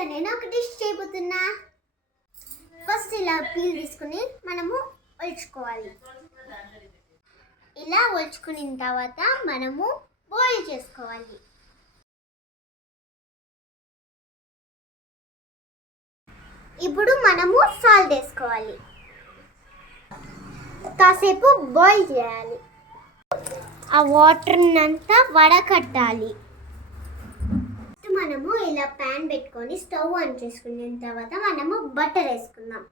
ఇవాళ నేను ఒక డిష్ చేయబోతున్నా. ఫస్ట్ ఇలా పీల్ తీసుకుని మనము ఒలుచుకోవాలి. ఇలా ఒలుచుకున్న తర్వాత మనము బాయిల్ చేసుకోవాలి. ఇప్పుడు మనము సాల్ట్ వేసుకోవాలి. కాసేపు బాయిల్ చేయాలి. ఆ వాటర్ని అంతా వడకట్టాలి. మనము ఇలా ప్యాన్ పెట్టుకొని స్టవ్ ఆన్ చేసుకున్న తర్వాత మనము బటర్ వేసుకుందాం.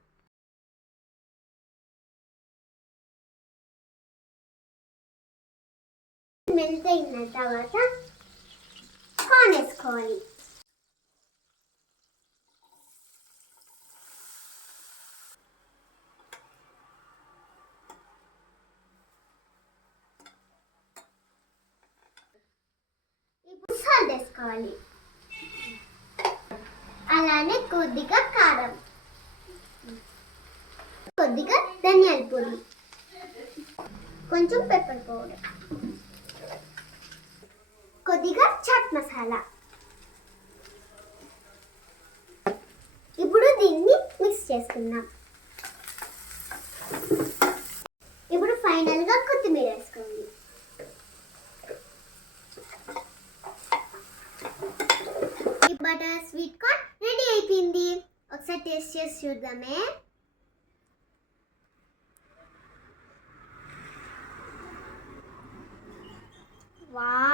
మెల్ట్ అయిన తర్వాత కార్న్ వేసుకోవాలి. ఇప్పుడు సాల్ట్ వేసుకోవాలి. అలానే కొద్దిగా కారం, కొద్దిగా ధనియాల పొడి, కొంచెం పెప్పర్ పౌడర్, కొద్దిగా చాట్ మసాలా. ఇప్పుడు దీన్ని మిక్స్ చేసుకుందాం. ఇప్పుడు ఫైనల్గా కొత్తిమీర వేసుకోండి. బటర్ స్వీట్ కార్న్ రెడీ అయిపోయింది. ఒకసారి టేస్ట్ చేసి చూద్దామే. వావ్.